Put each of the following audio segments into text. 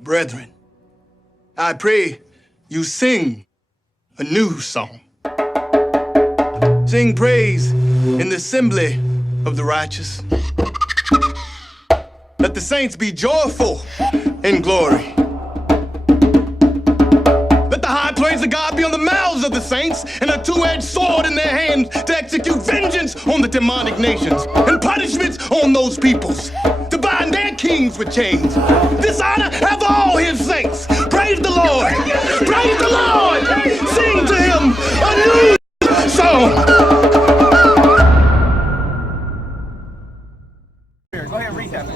Brethren, I pray you sing a new song. Sing praise in the assembly of the righteous. Let the saints be joyful in glory. Let the high praise of God be on the mouths of the saints and a two-edged sword in their hands to execute vengeance on the demonic nations and punishments on those peoples, to bind their kings with chains. Dishonor have all his saints. Praise the Lord. Praise the Lord. Sing to him a new song. Go ahead and read that.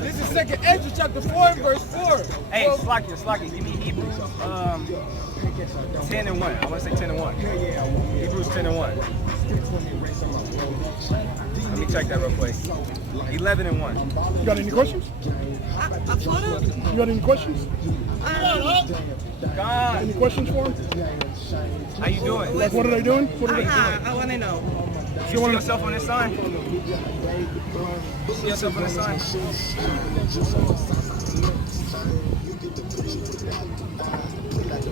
This is 2nd Ezra chapter 4 and verse 4. Hey, Slacky, give me Hebrews 10 and 1. I want to say 10 and 1. Hebrews 10 and 1. Let me check that real quick. 11 and 1. You got any questions? You got any questions? God. Any questions for him? How you doing? Like, what are they doing? What are they doing? I want to know. You see yourself on this sign? See yourself on this sign?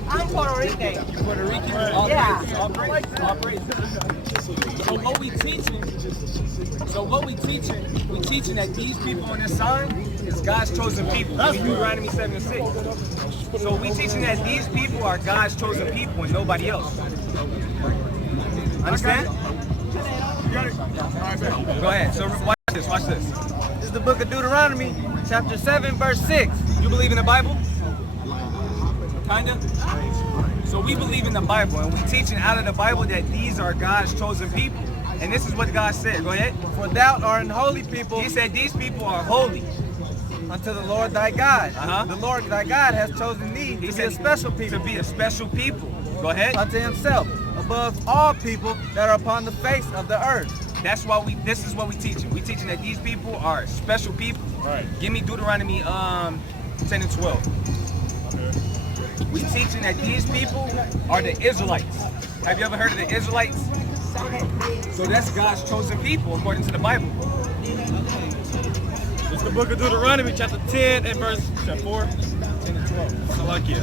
I'm Puerto Rican. You Puerto Rican? Yeah. All praise. So what we teaching that these people on this sign is God's chosen people. That's Deuteronomy 7 and 6. So we teaching that these people are God's chosen people and nobody else. Understand? Go ahead. So watch this. This is the book of Deuteronomy, chapter 7, verse 6. You believe in the Bible? Kinda? So we believe in the Bible, and we teaching out of the Bible that these are God's chosen people. And this is what God said. Go ahead. For thou art an holy people He said these people are holy. unto the Lord thy God. Uh-huh. The Lord thy God has chosen thee to be a special people. To be a special people. Go ahead. Unto himself, above all people that are upon the face of the earth. This is what we teaching. We teaching that these people are special people. Right. Give me Deuteronomy 10 and 12. Okay. We teaching that these people are the Israelites. Have you ever heard of the Israelites? So that's God's chosen people according to the Bible. It's the book of Deuteronomy, chapter 10 and verse 4. 10 and 12. Salakia.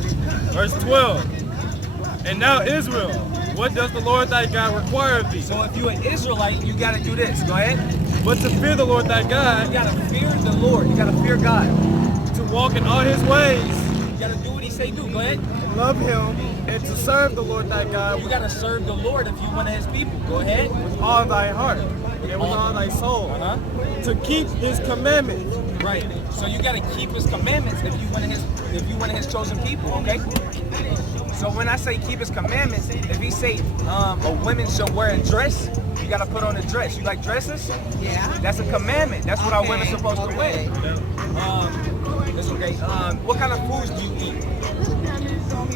Verse 12. And now Israel, what does the Lord thy God require of thee? So if you're an Israelite, you gotta do this. Go ahead. But to fear the Lord thy You God, gotta fear the Lord. You gotta fear God. to walk in all his ways, You gotta do what he say do. Go ahead. And love him, and to serve the Lord thy God You gotta serve the Lord if you're one of his people. Go ahead. with all thy heart, and with all thy soul. Uh-huh. To keep his commandments. Right. So you gotta keep his commandments if you one of his chosen people, okay? So when I say keep his commandments, if he say a woman should wear a dress, you gotta put on a dress. You like dresses? Yeah. That's a commandment. That's what our women supposed to wear. Okay. That's okay. What kind of foods do you eat?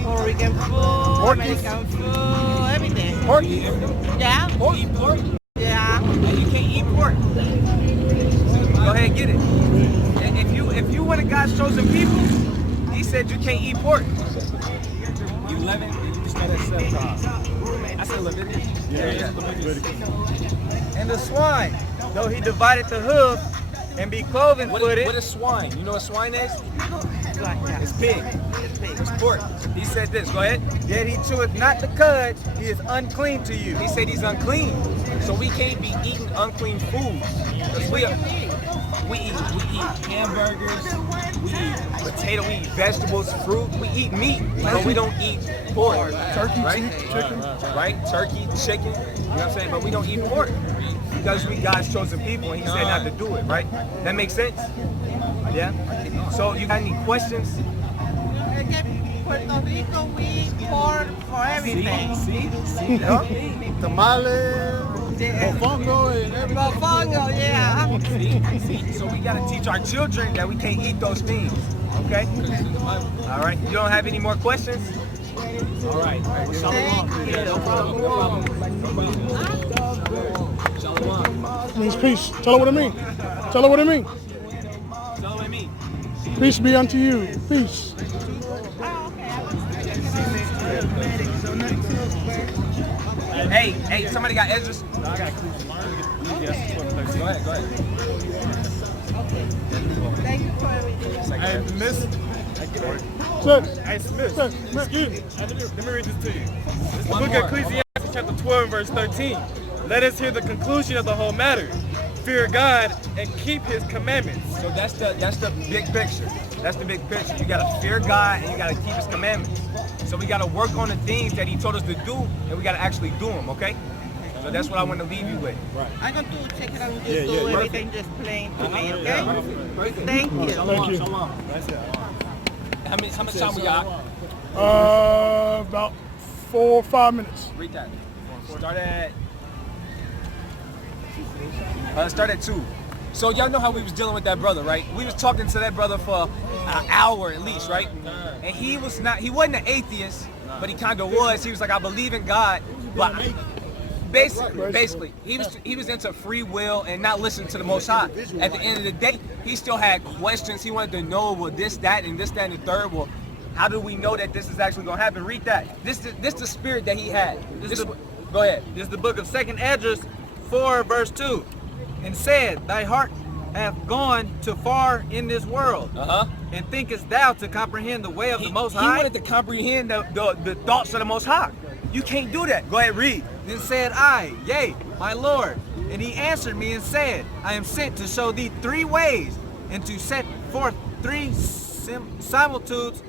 Puerto Rican food, American food, everything. Pork? Yeah. Pork? You eat pork? Yeah. And you can't eat pork. Go ahead, get it. And if you one of God's chosen people, he said you can't eat pork. 11, you start at 7. I said Leviticus. Yeah. And the swine, though he divided the hoof, and be cloven What footed. is swine? You know what swine is? Like that. It's pig. It's pork. He said this. Go ahead. Yet he cheweth not the cud, he is unclean to you. He said he's unclean. So we can't be eating unclean foods. 'Cause we eat hamburgers, we eat potato, we eat vegetables, fruit, we eat meat, but we don't eat pork. Turkey, right? chicken. Right? Turkey, chicken, you know what I'm saying? But we don't eat pork because we God's chosen people and he said not to do it, right? That makes sense? Yeah? So you got any questions? In Puerto Rico, we eat pork for everything. See? Tamales, Yeah. mofongo, and everything. Mofongo, yeah. See? So we got to teach our children that we can't eat those things, okay? All right. You don't have any more questions? All right. Thank you. No problem. Shalom. Means peace. Tell her what it means. Tell her what it means. Shalom and me. Peace be unto you. Peace. Hey, somebody got Ezra's? I got clues. Go ahead. Thank you for everything. Hey, miss, Hey, Smith, excuse me. Let me read this to you. It's the book of Ecclesiastes, chapter 12, verse 13. Let us hear the conclusion of the whole matter. Fear God and keep His commandments. So that's the big picture. That's the big picture. You gotta fear God and you gotta keep His commandments. So we gotta work on the things that He told us to do, and we gotta actually do them. Okay? So that's what I want to leave you with. Right. I'm going to check it out and just do everything just plain to me, okay? Thank you. Thank you. How much time we got? About 4 or 5 minutes. Read that. Start at 2. So y'all know how we was dealing with that brother, right? We was talking to that brother for an hour at least, right? And he wasn't an atheist, but he kind of was. He was like, I believe in God, but basically, he was into free will and not listening to the Most High. At the end of the day, he still had questions. He wanted to know, well, this, that, and the third. Well, how do we know that this is actually going to happen? Read that. This the spirit that he had. Go ahead. This is the book of 2nd Esdras 4, verse 2. And said, thy heart hath gone too far in this world. And thinkest thou to comprehend the way of the Most High? He wanted to comprehend the thoughts of the Most High. You can't do that. Go ahead, read. Then said I, yea, my Lord. And he answered me and said, I am sent to show thee 3 ways, and to set forth 3 similitudes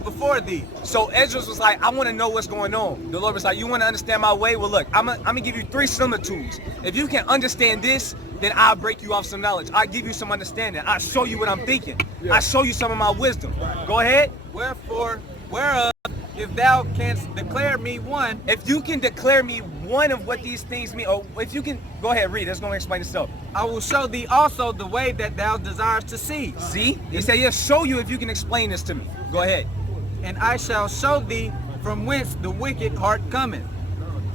before thee. So Esdras was like, I want to know what's going on. The Lord was like, you want to understand my way? Well, look, I'm gonna give you 3 similitudes. If you can understand this, then I'll break you off some knowledge. I'll give you some understanding. I'll show you what I'm thinking. I'll show you some of my wisdom. Go ahead. Wherefore, whereof, if thou canst declare me one. If you can declare me one of what these things mean, or if you can, go ahead, read. It's going to explain itself. I will show thee also the way that thou desirest to see. See? He said, he'll show you if you can explain this to me. Go ahead. And I shall show thee from whence the wicked heart cometh.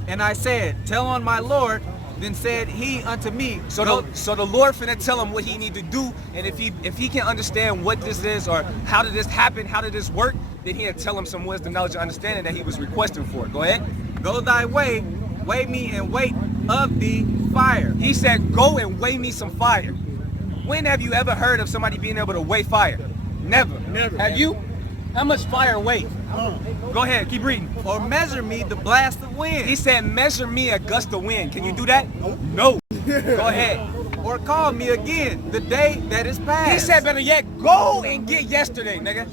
And I said, tell on my Lord. Then said he unto me. So the Lord finna tell him what he need to do, and if he can understand what this is, or how did this happen, how did this work, then he'll tell him some wisdom, knowledge, and understanding that he was requesting for. Go ahead. Go thy way, weigh me and wait of thee fire. He said, go and weigh me some fire. When have you ever heard of somebody being able to weigh fire? Never. Have you? How much fire weight? Go ahead, keep reading. Or measure me the blast of wind. He said, measure me a gust of wind. Can you do that? No. Go ahead. Or call me again the day that is past. He said, better yet, go and get yesterday, nigga.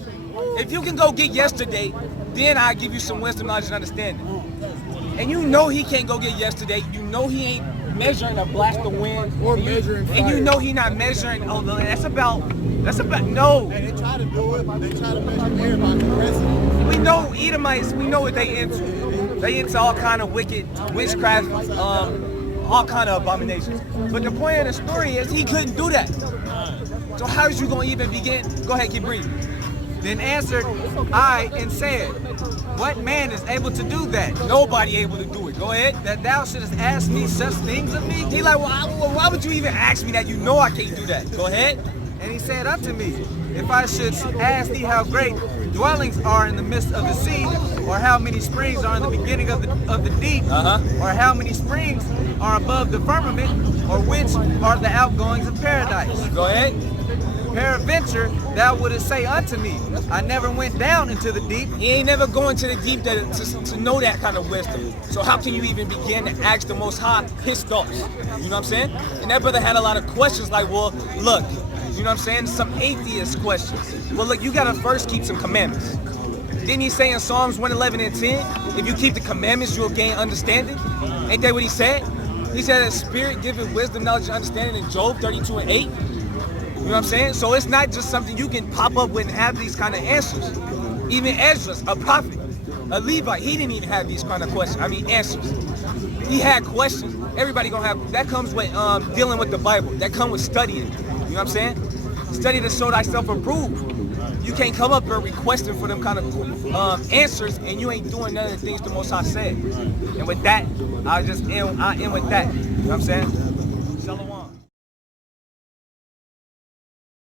If you can go get yesterday, then I'll give you some wisdom, knowledge, and understanding. And you know he can't go get yesterday. You know he ain't measuring a blast of wind. Or measuring fire. And you know he not measuring, oh, that's about, no. And they try to do it, they try to measure everybody present. We know Edomites, we know what they into. They into all kind of wicked witchcraft, all kind of abominations. But the point of the story is he couldn't do that. So how is you going to even begin? Go ahead, keep reading. Then answered I and said, what man is able to do that? Nobody able to do it. Go ahead. That thou shouldest ask me such things of me? He like, well, why would you even ask me that? You know I can't do that. Go ahead. And he said unto me, if I should ask thee how great dwellings are in the midst of the sea, or how many springs are in the beginning of the deep, or how many springs are above the firmament, or which are the outgoings of paradise. Go ahead. Peradventure, thou wouldest say unto me, I never went down into the deep. He ain't never going to the deep to know that kind of wisdom. So how can you even begin to ask the Most High his thoughts? You know what I'm saying? And that brother had a lot of questions like, well, look, you know what I'm saying? Some atheist questions. Well, look, you got to first keep some commandments. Didn't he say in Psalms 111 and 10, if you keep the commandments, you'll gain understanding? Ain't that what he said? He said that spirit giving wisdom, knowledge, and understanding in Job 32 and 8. You know what I'm saying? So it's not just something you can pop up with and have these kind of answers. Even Esdras, a prophet, a Levite, he didn't even have these kind of questions. Answers. He had questions. Everybody gonna have, that comes with dealing with the Bible. That comes with studying. You know what I'm saying? Study to show thyself approved. You can't come up here requesting for them kind of answers and you ain't doing none of the things the Most High said. And with that, I end with that. You know what I'm saying? Shalom.